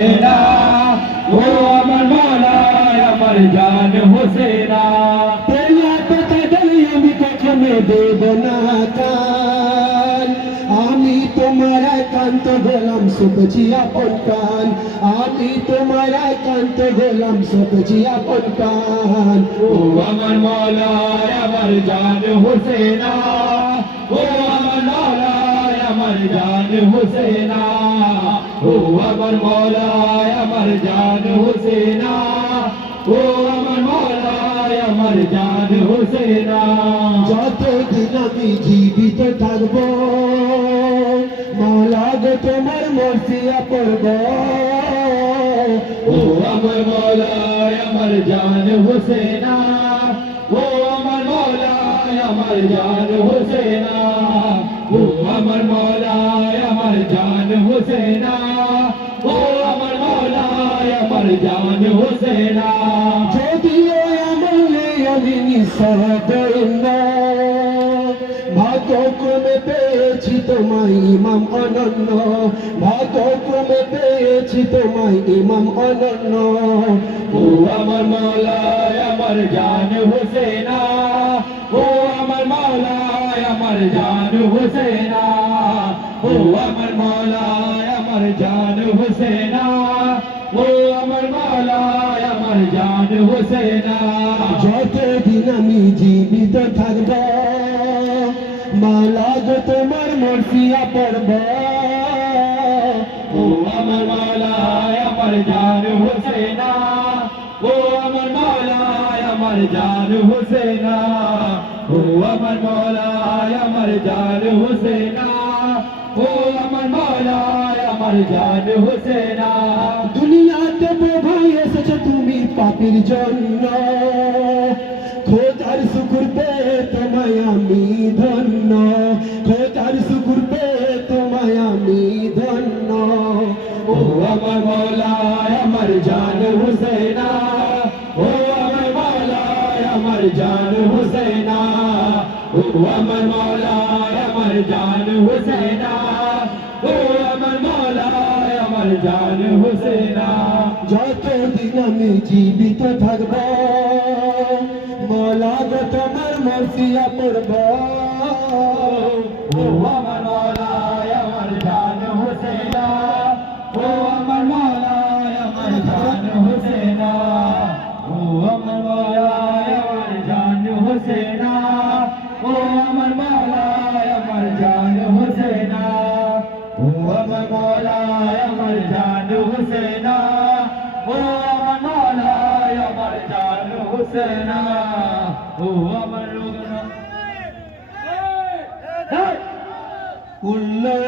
হোসেনা ও আমার মালায় আমার জান হোসেনা তেলা কথা গেলে আমি কখনো দেব না কান আমি তোমার একান্ত গেলাম সবজি আপন কান আমি তোমার একান্ত গেলাম সবজি আপন কান ও আমার মালায় আমার জান হোসেনা ও আমার মালায় আমার জান হোসেনা ও আমার মালায় আমার জান হোসেনা ও আমার মালায় আমার জান হোসেনা। যতদিন আমি জীবিত থাকব মালা গো তোমার মর্সিয়া পড়ব ও আমার মৌলায় আমার জান হোসেনা ও আমার মৌলায় আমার জান হোসেনা। ও আমার মৌলায় আমার জান হোসেনা। জান হোসেনা। যদিও আমলে আমি ভাগ্যক্রমে পেয়েছি তোমায় ইমাম অনন্য ভাগ্যক্রমে পেয়েছি তোমায় ইমাম অনন্য। ও আমার মৌলায় আমার জান হোসেনা। ও আমার মৌলায় আমার জান হোসেনা। ও আমার মৌলায় আমার জান হোসেনা। ও জান হোসেনা। যতদিন আমি জীবিত থাকব মালা গো তোমার মর্সিয়া পড়ব। ও আমার মৌলায় আমার জান হোসেনা ও আমার মৌলায় আমার জান হোসেনা ও আমার মৌলায় আমার জান হোসেনা ও আমার মৌলায় আমার জান হোসেনা। পাপির জন্য। খোঁজার শুকুর পে তোমায় আমি ধন্য। খোঁজার শুকুর পে তোমায় আমি ধন্য। ও আমার মৌলায়, আমার জান হোসেনা ও আমার মৌলায়, আমার জান হোসেনা ও আমার মৌলায়, আমার জান হোসেনা ও আমার আমার জান হোসেনা যতদিন আমি জীবিত থাকব মলা গো তোমার মর্সিয়া পড়ব ও জান হোসেনা ও আমার মৌলায় আমার জান হোসেনা ও আমার রোগনা উল্লয়